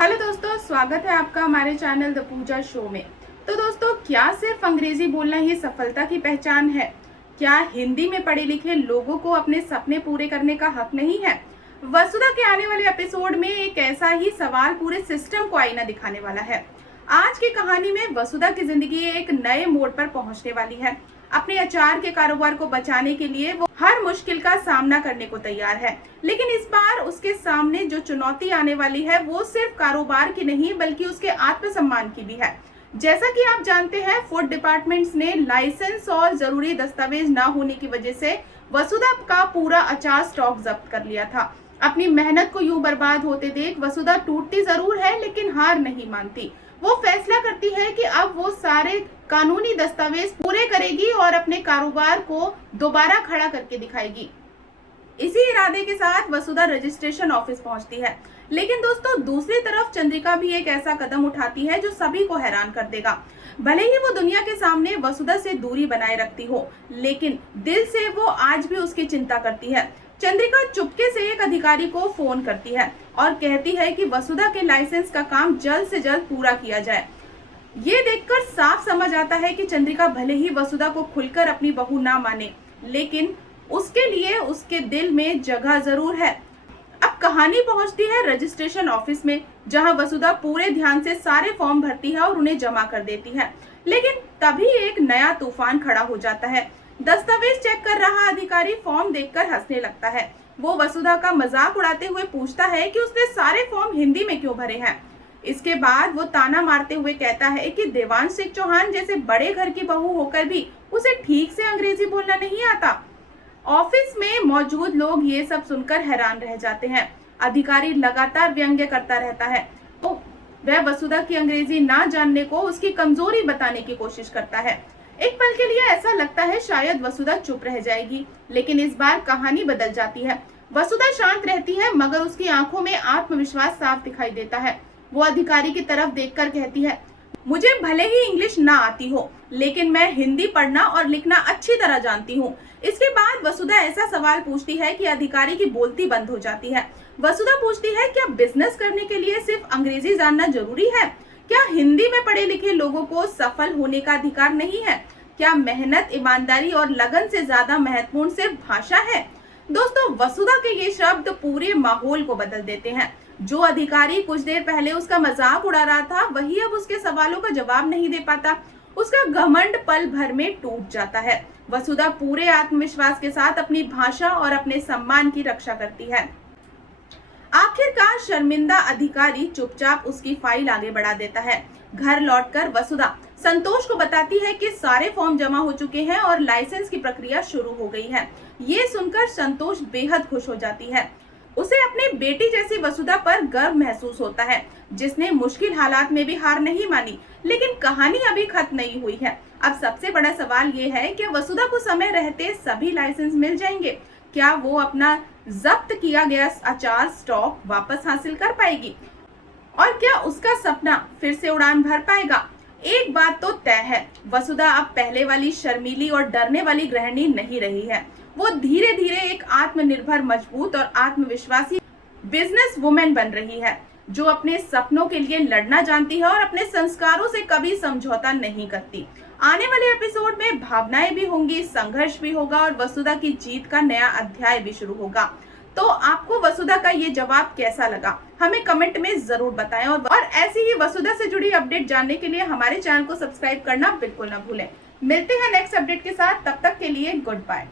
Hello दोस्तों, स्वागत है आपका हमारे चैनल द पूजा शो में। तो दोस्तों, क्या सिर्फ अंग्रेजी बोलना ही सफलता की पहचान है? क्या हिंदी में पढ़े लिखे लोगों को अपने सपने पूरे करने का हक नहीं है? वसुधा के आने वाले एपिसोड में एक ऐसा ही सवाल पूरे सिस्टम को आईना दिखाने वाला है। आज की कहानी में वसुधा की जिंदगी एक नए मोड़ पर पहुंचने वाली है। अपने अचार के कारोबार को बचाने के लिए वो हर मुश्किल का सामना करने को तैयार है, लेकिन इस बार उसके सामने जो चुनौती आने वाली है वो सिर्फ कारोबार की नहीं बल्कि उसके आत्मसम्मान की भी है। जैसा कि आप जानते हैं, फूड डिपार्टमेंट्स ने लाइसेंस और जरूरी दस्तावेज न होने की वजह से वसुधा का पूरा अचार स्टॉक जब्त कर लिया था। अपनी मेहनत को यूं बर्बाद होते देख वसुधा टूटती जरूर है, लेकिन हार नहीं मानती। वो फैसला करती है कि अब वो सारे कानूनी दस्तावेज पूरे करेगी और अपने कारोबार को दोबारा खड़ा करके दिखाएगी। इसी इरादे के साथ वसुधा रजिस्ट्रेशन ऑफिस पहुंचती है। लेकिन दोस्तों, दूसरी तरफ चंद्रिका भी एक ऐसा कदम उठाती है जो सभी को हैरान कर देगा। भले ही वो दुनिया के सामने वसुधा से दूरी बनाए रखती हो, लेकिन दिल से वो आज भी उसकी चिंता करती है। चंद्रिका चुपके से एक अधिकारी को फोन करती है और कहती है कि वसुधा के लाइसेंस का काम जल्द से जल्द पूरा किया जाए। ये देखकर साफ समझ आता है कि चंद्रिका भले ही वसुधा को खुलकर अपनी बहू ना माने, लेकिन उसके लिए उसके दिल में जगह जरूर है। अब कहानी पहुंचती है रजिस्ट्रेशन ऑफिस में, जहां वसुधा पूरे ध्यान से सारे फॉर्म भरती है और उन्हें जमा कर देती है। लेकिन तभी एक नया तूफान खड़ा हो जाता है। दस्तावेज चेक कर रहा अधिकारी फॉर्म देखकर हंसने लगता है। वो वसुधा का मजाक उड़ाते हुए पूछता है कि उसने सारे फॉर्म हिंदी में क्यों भरे हैं। इसके बाद वो ताना मारते हुए कहता है कि देवांश सिंह चौहान जैसे बड़े घर की बहू होकर भी उसे ठीक से अंग्रेजी बोलना नहीं आता। ऑफिस में मौजूद लोग ये सब सुनकर हैरान रह जाते हैं। अधिकारी लगातार व्यंग्य करता रहता है तो वह वसुधा की अंग्रेजी ना जानने को उसकी कमजोरी बताने की कोशिश करता है। एक पल के लिए ऐसा लगता है शायद वसुधा चुप रह जाएगी, लेकिन इस बार कहानी बदल जाती है। वसुधा शांत रहती है, मगर उसकी आंखों में आत्मविश्वास साफ दिखाई देता है। वो अधिकारी की तरफ देखकर कहती है, मुझे भले ही इंग्लिश ना आती हो, लेकिन मैं हिंदी पढ़ना और लिखना अच्छी तरह जानती हूँ। इसके बाद वसुधा ऐसा सवाल पूछती है कि अधिकारी की बोलती बंद हो जाती है। वसुधा पूछती है, क्या बिजनेस करने के लिए सिर्फ अंग्रेजी जानना जरूरी है? क्या हिंदी में पढ़े लिखे लोगों को सफल होने का अधिकार नहीं है? क्या मेहनत, ईमानदारी और लगन से ज्यादा महत्वपूर्ण सिर्फ भाषा है? दोस्तों, वसुधा के ये शब्द पूरे माहौल को बदल देते हैं। जो अधिकारी कुछ देर पहले उसका मजाक उड़ा रहा था, वही अब उसके सवालों का जवाब नहीं दे पाता। उसका घमंड पल भर में टूट जाता है। वसुधा पूरे आत्मविश्वास के साथ अपनी भाषा और अपने सम्मान की रक्षा करती है। आखिरकार शर्मिंदा अधिकारी चुपचाप उसकी फाइल आगे बढ़ा देता है। घर लौटकर वसुधा संतोष को बताती है कि सारे फॉर्म जमा हो चुके हैं और लाइसेंस की प्रक्रिया शुरू हो गई है। ये सुनकर संतोष बेहद खुश हो जाती है। उसे अपनी बेटी जैसी वसुधा पर गर्व महसूस होता है, जिसने मुश्किल हालात में भी हार नहीं मानी। लेकिन कहानी अभी खत्म नहीं हुई है। अब सबसे बड़ा सवाल ये है कि वसुधा को समय रहते सभी लाइसेंस मिल जाएंगे? क्या वो अपना जब्त किया गया अचार स्टॉक वापस हासिल कर पाएगी? और क्या उसका सपना फिर से उड़ान भर पाएगा? एक बात तो तय है, वसुधा अब पहले वाली शर्मीली और डरने वाली गृहिणी नहीं रही है। वो धीरे धीरे एक आत्मनिर्भर, मजबूत और आत्मविश्वासी बिजनेस वुमेन बन रही है, जो अपने सपनों के लिए लड़ना जानती है और अपने संस्कारों से कभी समझौता नहीं करती। आने वाले एपिसोड में भावनाएं भी होंगी, संघर्ष भी होगा और वसुधा की जीत का नया अध्याय भी शुरू होगा। तो आपको वसुधा का ये जवाब कैसा लगा, हमें कमेंट में जरूर बताएं। और ऐसी ही वसुधा से जुड़ी अपडेट जानने के लिए हमारे चैनल को सब्सक्राइब करना बिल्कुल ना भूलें। मिलते हैं नेक्स्ट अपडेट के साथ, तब तक के लिए गुड बाय।